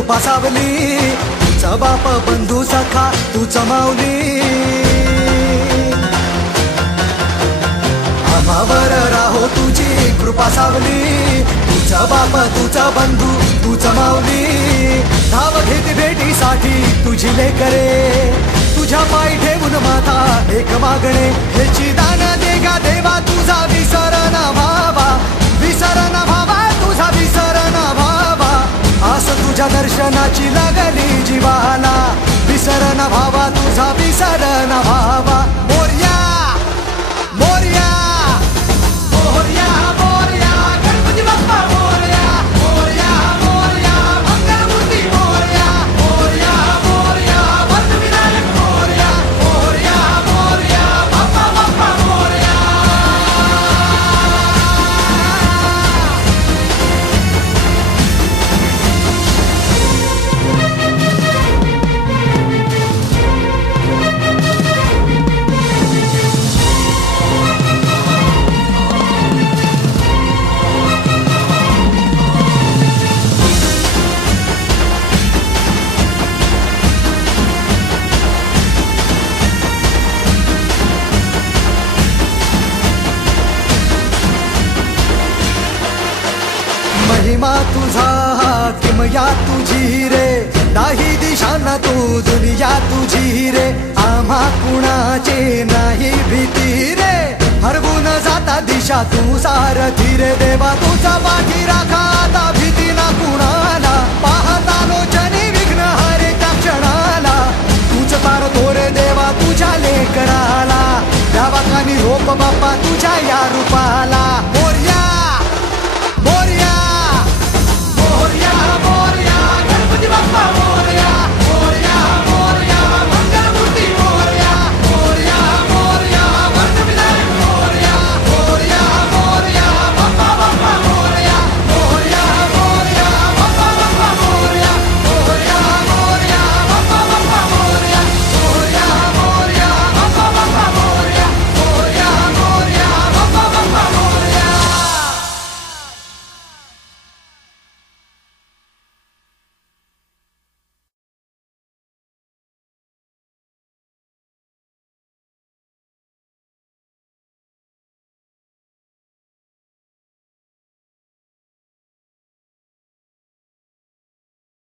कृपा सावली, तुझा बाप बंधू सखा तूच माऊली. आम्हावर राहो तुझी कृपा सावली, तुझा बाप तुझा बंधू तूच माऊली. धाव घेत भेटीसाठी तुझी लेकरे, तुझ्या पायी ठेवून माथा एक मागणे. ह्याची दान दे गा देवा तुझा विसर ना भावा, विसर ना भावा तुझा विसर ना भावा. आस तुझ्या दर्शनाची लागली जीवाला, विसर ना भावा तुझा विसर ना भावा. मोरया मोरया मोरया मोरया गणपती बाप्पा मोरया, मोरया मोरया मंगलमूर्ती मोरया, मोरया मोरया वरदविनायक मोरया, मोरया मोरया बाप्पा बाप्पा मोरया. महिमा तुझा किमया तुझी रे, नाही दिशांना तू दुनिया तुझी रे. आम्हा कुणाचे नाही भीती रे, हरवून जाता दिशा तू सारथी रे. देवा तुझा